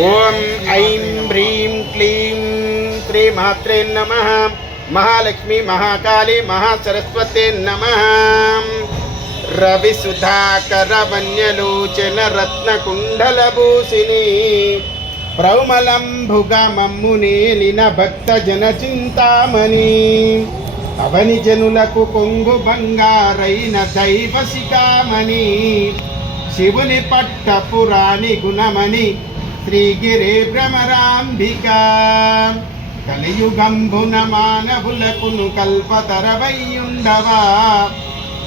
ఓం ఐం హ్రీం క్లీం శ్రీమాత్రే నమ మహాలక్ష్మి మహాకాళి మహాసరస్వతే నమ రవి సుధాకర వన్యలోచన రత్నకుండలభూషిణి ప్రౌమలంభుగమమ్మునేలిన భక్త జన చింతామణి అవని జనులకు కొంగు బంగారైన దైవ శిఖామణి శివుని పట్ట పురాణి గుణమని శ్రీగిరి భ్రమరాంబిక. కలియుగంభున మానవులకును కల్పతరవయ్యుండవా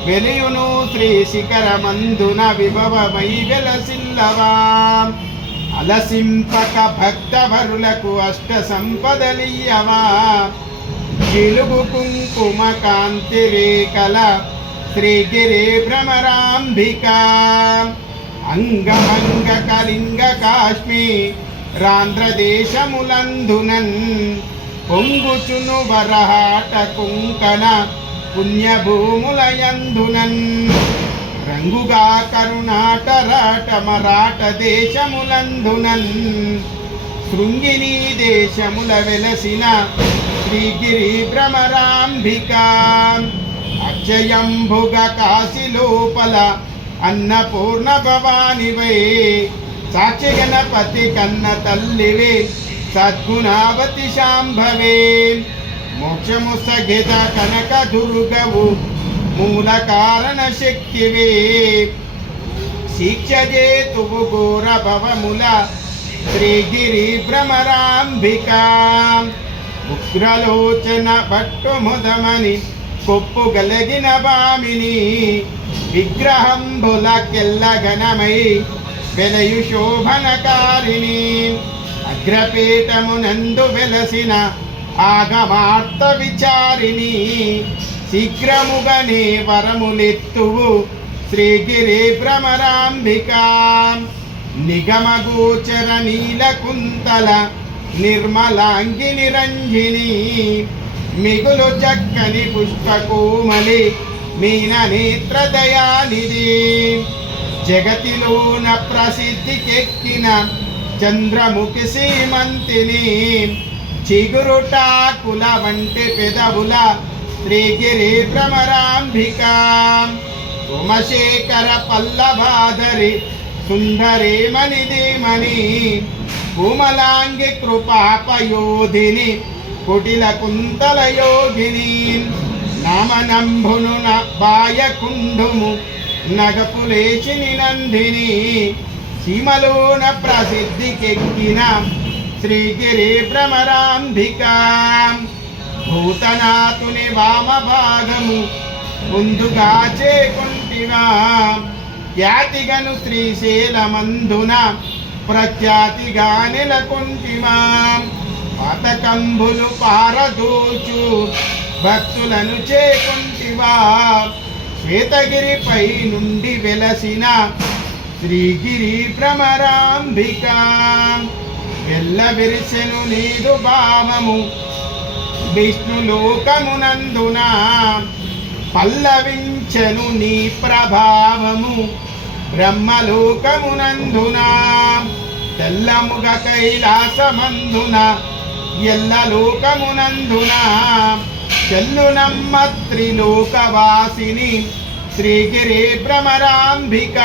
వెలియును శ్రీ శిఖరమందున విభవమై వెలసిల్లవా? అలసింపక భక్తవరులకు అష్ట సంపదలియవా జిలుగు కుంకుమ కాంతి రేఖల శ్రీగిరి భ్రమరాంబిక. అంగమంగ కళింగ కాశ్మీరాంధ్రదేశములందునన్ పొంగుచును వరహాట కుంకణ పుణ్యభూములయందునన్. రంగుగా కరుణాట రాట మరాట దేశములందునన్. శృంగిని దేశముల వెలసిన శ్రీగిరి భ్రమరాంబిక. అక్షయంభుగ కాశీ లోపల అన్నపూర్ణ భవానివే సాక్షి గణపతి కన్న తల్లివే సద్గుణావతి శాంభవే. మోక్షము సగిత కనక దుర్గవు మూల కారణ శక్తివే. శిక్ష జేతువు ఘోర భవముల శ్రీగిరి భ్రమరాంబిక. ఉగ్రలోచన పట్టు ముదమని కొప్పు గలగిన బామిని విగ్రహంబుల ఘనమై వెలయు శోభనకారిణి. అగ్రపీఠమునందు వెలసిన ఆగమార్త విచారిణి శీఘ్రముగనే వరములెత్తువు శ్రీగిరి భ్రమరాంబిక. నిగమగోచర నీలకుంతల నిర్మలాంగి నిరంజిని మిగులు చక్కని పుష్పకోమలి మీన నేత్ర దయానిధి. జగతిలోన ప్రసిద్ధికెక్కిన చంద్రముఖి సీమంతిని చిగురుటాకుల వంటి పెదవుల శ్రీగిరి భ్రమరాంభిక. ఉమశేఖర పల్లభాదరి సుందరే మణిదేమణి కుమలాంగి కృపాపయోధిని కుటిల కుంతల యోగిని నామనంభును బాయకుండుము నగపులేచిని నందిని సీమలోన ప్రసిద్ధికెక్కిన శ్రీగిరి భ్రమరాంభిక భూతనాథుని వామ భాగము ముందుగా చేకుంటివా. ఖ్యాతిగను శ్రీశైలమందున ప్రఖ్యాతిగా నెలకొంటివా. పాతకంబులు పారదూచు. భక్తులను చేకుంటివా? శ్వేతగిరిపై నుండి వెలసిన శ్రీగిరి భ్రమరాంబిక. ఎల్ల విరిసెను నీదు భావము విష్ణులోకమునందున పల్లవించను నీ ప్రభావము బ్రహ్మలోకమునందున తెల్లముగ కైలాసమందున ఎల్ల లోకమునందున చెల్లునమ్మ త్రిలోకవాసిని శ్రీగిరి భ్రమరాంబిక.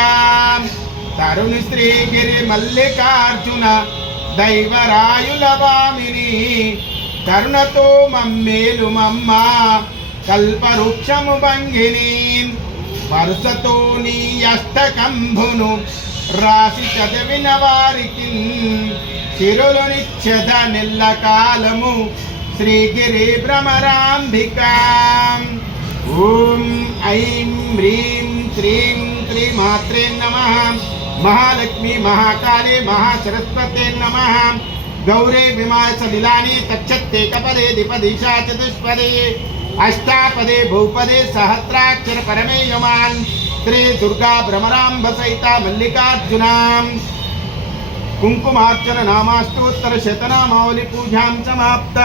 తరుణి శ్రీగిరి మల్లికార్జున దైవరాయుల వామిని కరుణతో మమ్మేలు మమ్మ కల్పవృక్షము భంగిని వరుసతో నీ అష్టకంభును రాసి చదివిన వారికి చిరులు నిచ్చద నెల్ల కాలము శ్రీగిరి భ్రమరాంబిక ఓం ఐం హ్రీం శ్రీం శ్రీమాత్రే నమ మహాలక్ష్మి మహాకాళి మహాసరస్వతే నమ గౌరే విమాయ సలిలాని తచ్చత్తే కపదే ద్విపదిశా చతుష్పదే అష్టాపదే భూపదే సహస్రాక్షర పరమేయమాన్ శ్రీ దుర్గా భ్రమరాంబ సహిత మల్లికార్జున కుంకుమార్చన నామాష్టోత్తర శతనామావళి పూజాం సమాప్త